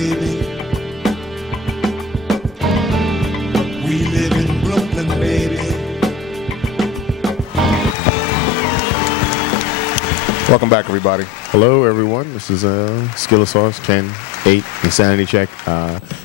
baby. We live in Brooklyn, baby. Welcome back, everybody. Hello, everyone. This is Skilla Sauce, Ken, 8, Insanity Check.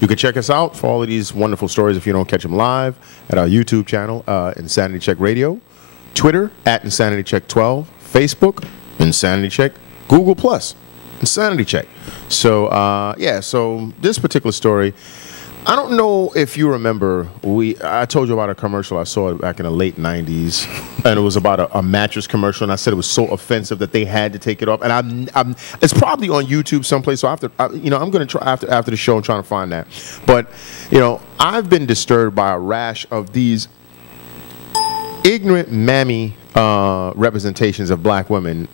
You can check us out for all of these wonderful stories if you don't catch them live at our YouTube channel, Insanity Check Radio, Twitter, @Insanity Check 12, Facebook, Insanity Check, Google Plus, Insanity Check. So, yeah, so this particular story, I don't know if you remember, I told you about a commercial I saw back in the late 90s, and it was about a mattress commercial, and I said it was so offensive that they had to take it off. And it's probably on YouTube someplace, so I'm going to try after the show and trying to find that. But, I've been disturbed by a rash of these ignorant mammy representations of black women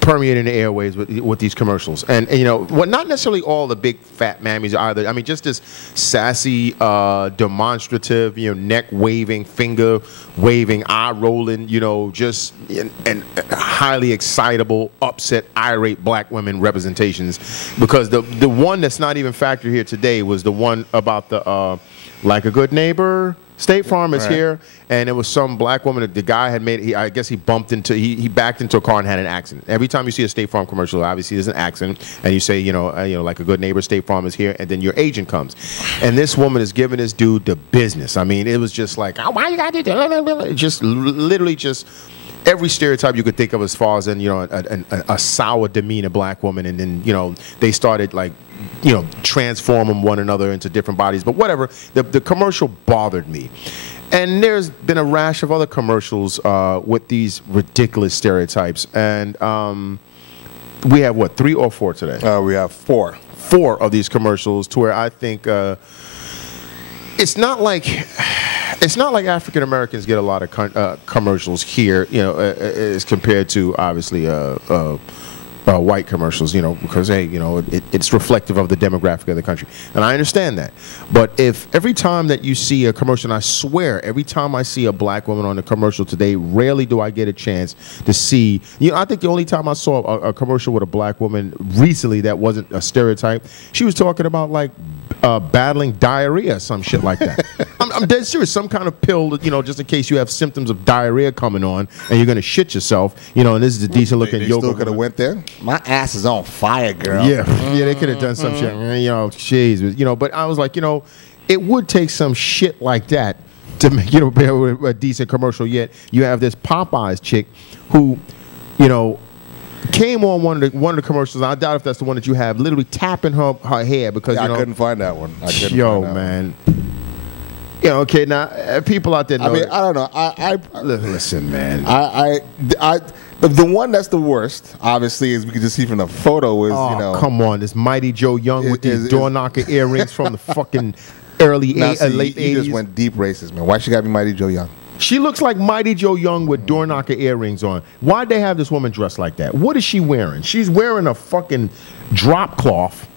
permeating the airways with these commercials. And not necessarily all the big fat mammies either. I mean, just this sassy, demonstrative, neck waving, finger waving, eye rolling, just and highly excitable, upset, irate black women representations. Because the one that's not even factored here today was the one about the like a good neighbor. State Farm is here, and it was some black woman. The guy had made. I guess he backed into a car and had an accident. Every time you see a State Farm commercial, obviously there's an accident, and you say, like a good neighbor, State Farm is here, and then your agent comes, and this woman is giving this dude the business. I mean, it was just like, oh, why you got to do that? Just literally just every stereotype you could think of as far as a sour demeanor black woman, and then they started like transforming one another into different bodies. But whatever, the commercial bothered me. And there's been a rash of other commercials with these ridiculous stereotypes. And we have, what, 3 or 4 today? We have 4. 4 of these commercials to where I think it's not like African Americans get a lot of commercials here, as compared to obviously white commercials, because hey, it's reflective of the demographic of the country, and I understand that. But if every time that you see a commercial, and I swear every time I see a black woman on a commercial today, rarely do I get a chance to see. I think the only time I saw a commercial with a black woman recently that wasn't a stereotype, she was talking about like battling diarrhea, some shit like that. I'm dead serious. Some kind of pill, just in case you have symptoms of diarrhea coming on and you're gonna shit yourself, and this is a decent looking yoga. Still could have went there. My ass is on fire, girl. Yeah, they could have done some shit. Jeez, but I was like, it would take some shit like that to make a decent commercial. Yet you have this Popeyes chick who, came on one of the commercials. I doubt if that's the one that you have. Literally tapping her hair because I couldn't find that one. Man. Okay, now people out there know. I mean, I don't know. I listen, man. The one that's the worst, obviously, as we can just see from the photo, is come on, this Mighty Joe Young with these door knocker earrings from the fucking late 80s. You just went deep racist, man. Why she gotta be Mighty Joe Young? She looks like Mighty Joe Young with door knocker earrings on. Why'd they have this woman dressed like that? What is she wearing? She's wearing a fucking drop cloth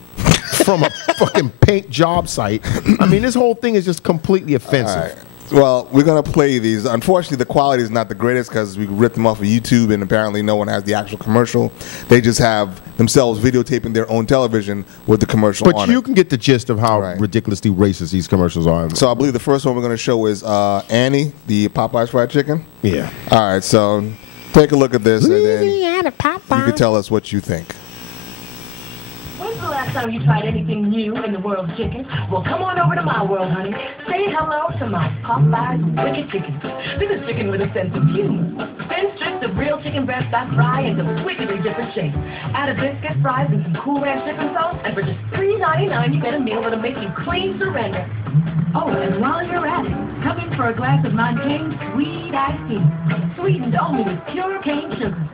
from a fucking paint job site. I mean, this whole thing is just completely offensive. All right. Well, we're going to play these. Unfortunately, the quality is not the greatest because we ripped them off of YouTube, and apparently no one has the actual commercial. They just have themselves videotaping their own television with the commercial on it. But you can get the gist of how ridiculously racist these commercials are. So I believe the first one we're going to show is Annie, the Popeyes fried chicken. Yeah. All right, so take a look at this, and then Louisiana Popeyes. you can tell us what you think. When's the last time you tried anything new in the world of chicken? Well, come on over to my world, honey. Say hello to my Popeyes Wicked Chicken. This is chicken with a sense of humor. Thin strips of real chicken breast I fry into wickedly different shapes. Add a biscuit, fries, and some Cool Ranch chicken sauce, and for just $3.99 you get a meal that'll make you clean surrender. Oh, and while you're at it, come in for a glass of Montaigne sweet iced tea, sweetened only with pure cane sugar.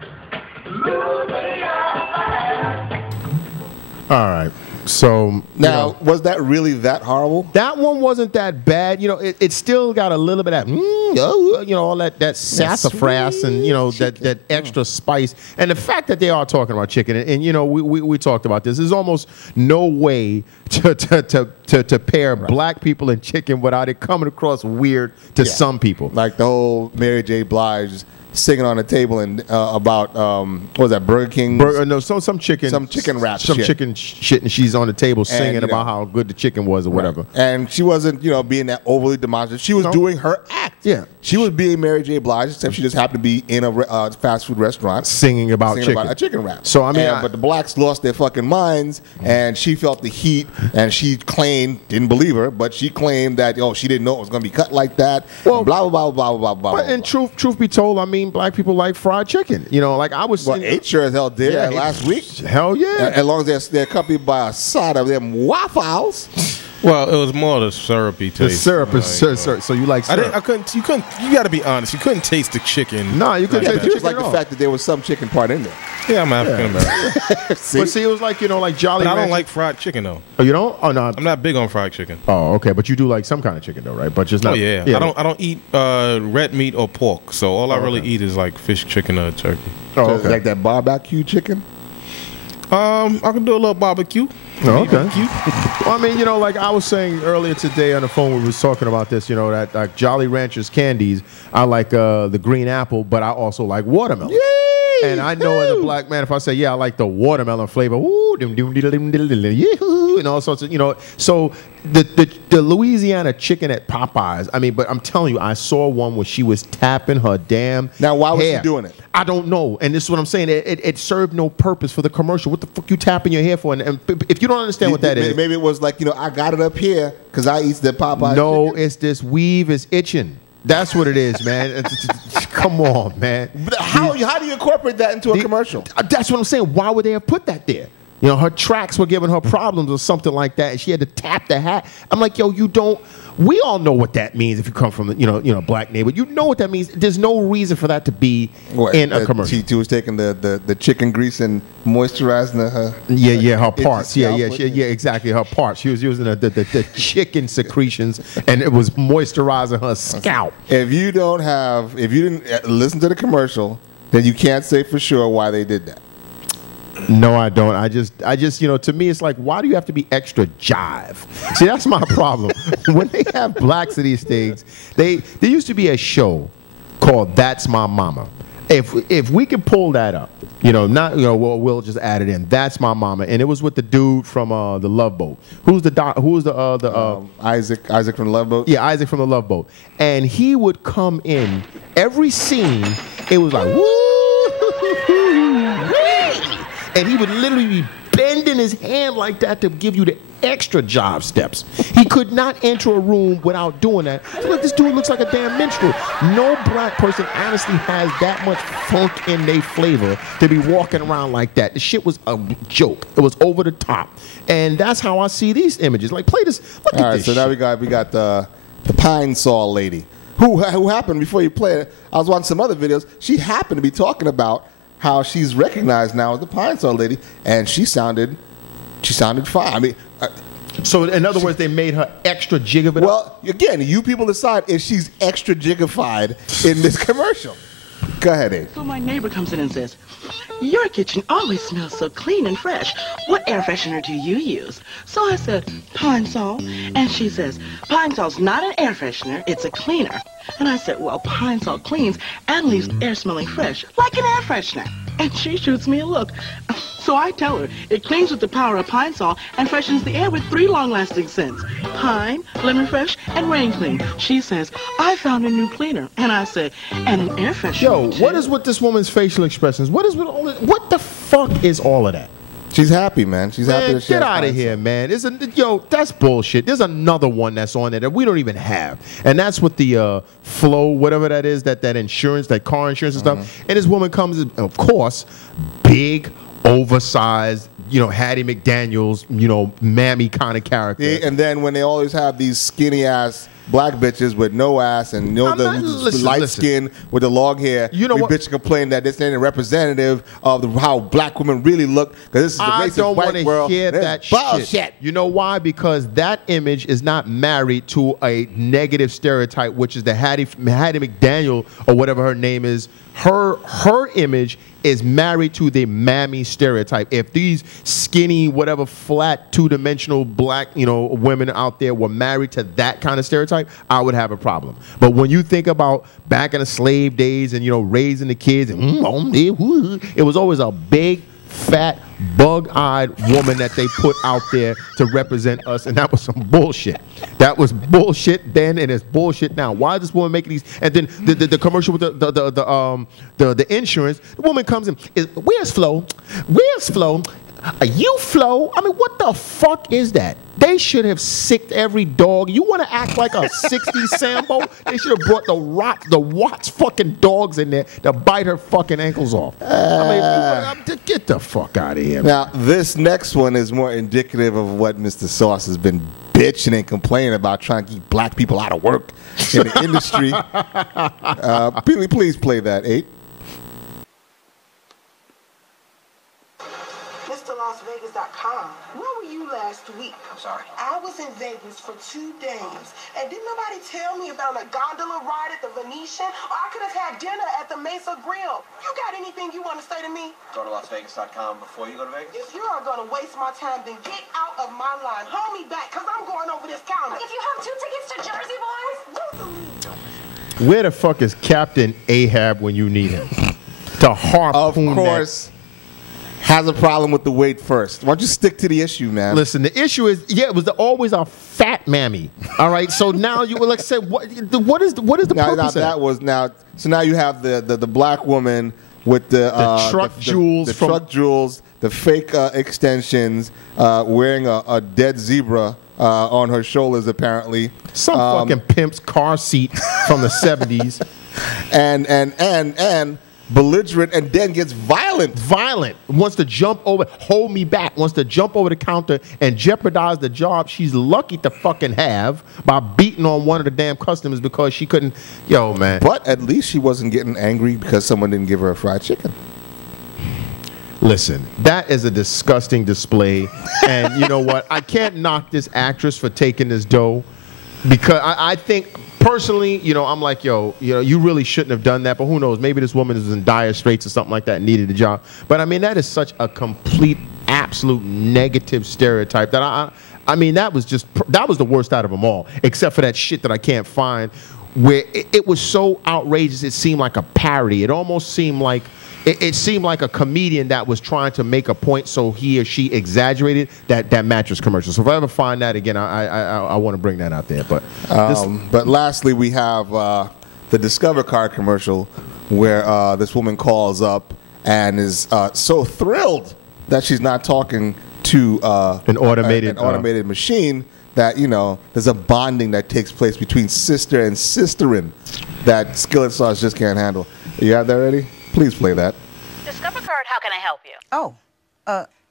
All right. So now, was that really that horrible? That one wasn't that bad. It still got a little bit of all that sassafras and that extra spice. And the fact that they are talking about chicken, and we talked about this. There's almost no way to to pair black people and chicken without it coming across weird to some people. Like the whole Mary J. Blige singing on the table and about what was that, Burger King? Some chicken rap, shit. Chicken shit, and she's on the table singing about how good the chicken was or whatever. And she wasn't, being that overly demonstrative. She was doing her act. Yeah, she was being Mary J. Blige, except she just happened to be in a fast food restaurant singing about a chicken rap. So I mean, but the blacks lost their fucking minds, and she felt the heat, and she claimed, didn't believe her, but she claimed that she didn't know it was going to be cut like that. Well, blah blah blah blah blah blah. But in truth be told, I mean, black people like fried chicken. Like I was. Well, it sure as hell did last week. Hell yeah! As long as they're accompanied by a side of them waffles. Well, it was more the syrupy taste. The syrup is syrup. So you like syrup? You got to be honest. You couldn't taste the chicken. No, you couldn't taste the chicken. Like the fact that there was some chicken part in there. Yeah, I'm African American. But see, it was like like Jolly. But I don't like fried chicken though. Oh, you don't? Oh no, I'm not big on fried chicken. Oh, okay, but you do like some kind of chicken though, right? But just not. Oh yeah. I don't eat red meat or pork. So all I really eat is like fish, chicken, or turkey. Oh, okay. Like that barbecue chicken. I can do a little barbecue. Oh, okay. Well, I mean, like I was saying earlier today on the phone, we was talking about this. That like Jolly Ranchers candies, I like the green apple, but I also like watermelon. Yay! And I know as a black man, if I say I like the watermelon flavor, ooh, and all sorts of So the Louisiana chicken at Popeyes. I mean, but I'm telling you, I saw one where she was tapping her damn. Now, why was hair. she doing it? I don't know, and this is what I'm saying. It served no purpose for the commercial. What the fuck you tapping your hair for? And if you don't understand what that is, maybe it was like I got it up here because I eat the Popeyes. No, chicken. it's this weave is itching. That's what it is, man. Come on, man. But how do you incorporate that into a commercial? That's what I'm saying. Why would they have put that there? Her tracks were giving her problems or something like that, and she had to tap the hat. I'm like, you don't. We all know what that means if you come from black neighborhood. You know what that means. There's no reason for that to be in a commercial. She was taking the chicken grease and moisturizing her. Her parts. Yeah, exactly. Her parts. She was using the chicken secretions, and it was moisturizing her scalp. If you didn't listen to the commercial, then you can't say for sure why they did that. No, I don't. I just, to me, it's like, why do you have to be extra jive? See, that's my problem. When they have blacks of these things, there used to be a show called That's My Mama. If we could pull that up, we'll just add it in. That's My Mama, and it was with the dude from the Love Boat. Who's the Isaac from the Love Boat? Yeah, Isaac from the Love Boat, and he would come in every scene. It was like woo. And he would literally be bending his hand like that to give you the extra jive steps. He could not enter a room without doing that. Look, this dude looks like a damn minstrel. No black person honestly has that much funk in their flavor to be walking around like that. The shit was a joke. It was over the top. And that's how I see these images. Like, play this. Look at this. So now we got the Pine Saw lady who happened before you play it. I was watching some other videos. She happened to be talking about how she's recognized now as the Pine Saw lady, and she sounded fine. I mean, so in other words, they made her extra jiggified. Well, again, you people decide if she's extra jiggified in this commercial. Go ahead, Abe. So my neighbor comes in and says, "Your kitchen always smells so clean and fresh. What air freshener do you use?" So I said, "Pine Sol." And she says, "Pine Sol's not an air freshener, it's a cleaner." And I said, "Well, Pine Sol cleans and leaves air smelling fresh, like an air freshener." And she shoots me a look. So I tell her, it cleans with the power of Pine Sol and freshens the air with 3 long-lasting scents: pine, lemon fresh, and rain clean. She says, "I found a new cleaner." And I said, "And an air freshener Yo, too." what is with this woman's facial expressions? What the fuck is all of that? She's happy, man. She's happy that she get has out of Pine here, Sol. man. That's bullshit. There's another one that's on there that we don't even have, and that's with the flow, whatever that is, that insurance, that car insurance and stuff. And this woman comes, of course, big, oversized, Hattie McDaniels, mammy kind of character. Yeah, and then when they always have these skinny ass black bitches with no ass and light skin with the long hair, bitch complain that this ain't a representative of how black women really look, because this is the racist white world. I don't want to hear that shit. You know why? Because that image is not married to a negative stereotype, which is the Hattie McDaniel or whatever her name is. her image is married to the mammy stereotype. If these skinny, whatever, flat, two-dimensional black, women out there were married to that kind of stereotype, I would have a problem. But when you think about back in the slave days and raising the kids, and it was always a big, fat, bug-eyed woman that they put out there to represent us, and that was some bullshit. That was bullshit then, and it's bullshit now. Why is this woman making these? And then the commercial with the insurance, the woman comes in, where's Flo? Where's Flo? Are you Flo? I mean, what the fuck is that? They should have sicked every dog. You want to act like a 60s Sambo? They should have brought the Watts fucking dogs in there to bite her fucking ankles off. Get the fuck out of here. Now, this next one is more indicative of what Mr. Sauce has been bitching and complaining about, trying to keep black people out of work in the industry. Please play that, 8. LasVegas.com. Where were you last week? I'm sorry. I was in Vegas for 2 days, and didn't nobody tell me about a gondola ride at the Venetian? Or I could have had dinner at the Mesa Grill. You got anything you want to say to me? Go to LasVegas.com before you go to Vegas. If you are going to waste my time, then get out of my line. Hold me back, because I'm going over this counter. If you have 2 tickets to Jersey, boys. Where the fuck is Captain Ahab when you need him? To harpoon Of course. Has a problem with the weight first. Why don't you stick to the issue, man? Listen, the issue is, it was always a fat mammy. All right, so now you like say, what is the purpose of that? So now you have the black woman with the truck jewels, truck jewels, the fake extensions, wearing a dead zebra on her shoulders, apparently. Some fucking pimp's car seat from the 70s, and belligerent, and then gets violent, wants to jump over, hold me back, wants to jump over the counter and jeopardize the job she's lucky to fucking have by beating on one of the damn customers because she couldn't. Yo, man. But at least she wasn't getting angry because someone didn't give her a fried chicken. Listen, that is a disgusting display, and you know what? I can't knock this actress for taking this dough, because I think personally, I'm like, you really shouldn't have done that. But who knows? Maybe this woman is in dire straits or something like that and needed a job. But I mean, that is such a complete, absolute negative stereotype that that was the worst out of them all, except for that shit that I can't find, where it was so outrageous. It seemed like a parody. It almost seemed like it seemed like a comedian that was trying to make a point, so he or she exaggerated that mattress commercial. So if I ever find that again, I want to bring that out there. But lastly, we have the Discover card commercial where this woman calls up and is so thrilled that she's not talking to an automated machine, that there's a bonding that takes place between sister and sisterin that Skillet Sauce just can't handle. You have that ready? Please play that. Discover card, how can I help you? Oh,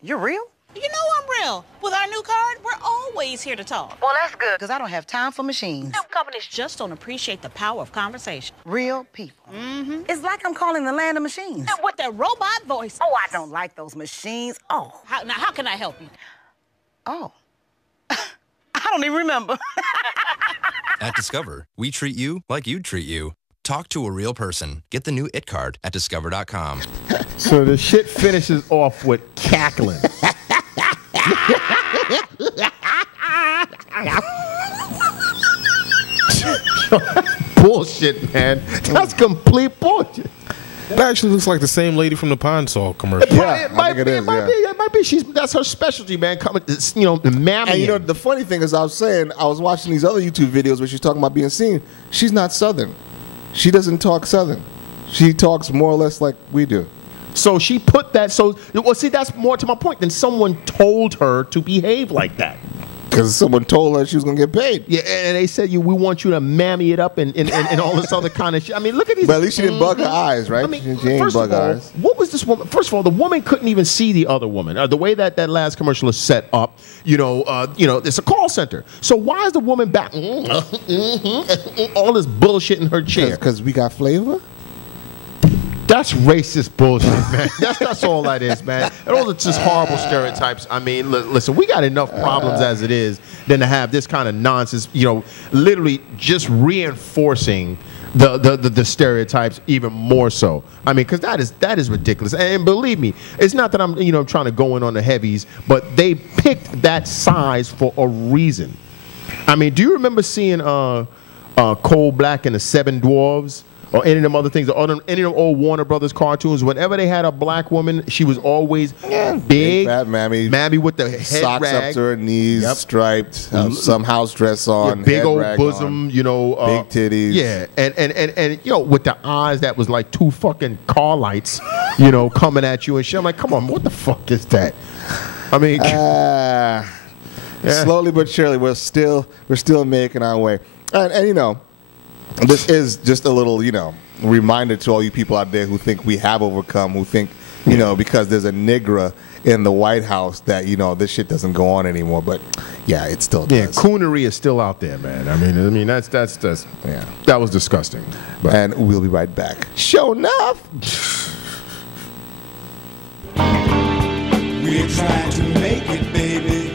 you're real? You know I'm real. With our new card, we're always here to talk. Well, that's good, because I don't have time for machines. Some companies just don't appreciate the power of conversation. Real people. Mm-hmm. It's like I'm calling the land of machines. And with that robot voice. Oh, I don't like those machines. Oh. How can I help you? Oh. I don't even remember. At Discover, we treat you like you'd treat you. Talk to a real person. Get the new IT card at discover.com. So the shit finishes off with cackling. Bullshit, man. That's complete bullshit. It actually looks like the same lady from the Pine Sol commercial. It might be. That's her specialty, man. Coming, the mammy. And the funny thing is, I was watching these other YouTube videos where she's talking about being seen. She's not Southern. She doesn't talk Southern. She talks more or less like we do. So she put that. See, that's more to my point than someone told her to behave like that. Because someone told her she was going to get paid. Yeah, and they said, we want you to mammy it up and all this other kind of shit. I mean, look at these. But at least she didn't bug her eyes, right? I mean, she ain't bug her eyes. What was this woman? First of all, the woman couldn't even see the other woman. The way that last commercial is set up, it's a call center. So why is the woman back all this bullshit in her chair? Because we got flavor? That's racist bullshit, man. That's all that is, man. And those are just horrible stereotypes. I mean, listen, we got enough problems as it is than to have this kind of nonsense, you know, literally just reinforcing the stereotypes even more so. I mean, because that is ridiculous. And believe me, it's not that I'm trying to go in on the heavies, but they picked that size for a reason. I mean, do you remember seeing Coal Black and the Seven Dwarves? Or any of them other things, or any of them old Warner Brothers cartoons. Whenever they had a black woman, she was always big, fat mammy, with the head socks rag, up to her knees, striped, some house dress on, big head old rag bosom, on, big titties, and with the eyes that was like 2 fucking car lights, coming at you and shit. I'm like, come on, what the fuck is that? I mean, slowly but surely, we're still making our way, and this is just a little, reminder to all you people out there who think we have overcome, who think, because there's a nigger in the White House that, this shit doesn't go on anymore. But, yeah, it still does. Yeah, coonery is still out there, man. I mean, that's that was disgusting. But. And we'll be right back. Show enough. We're trying to make it, baby.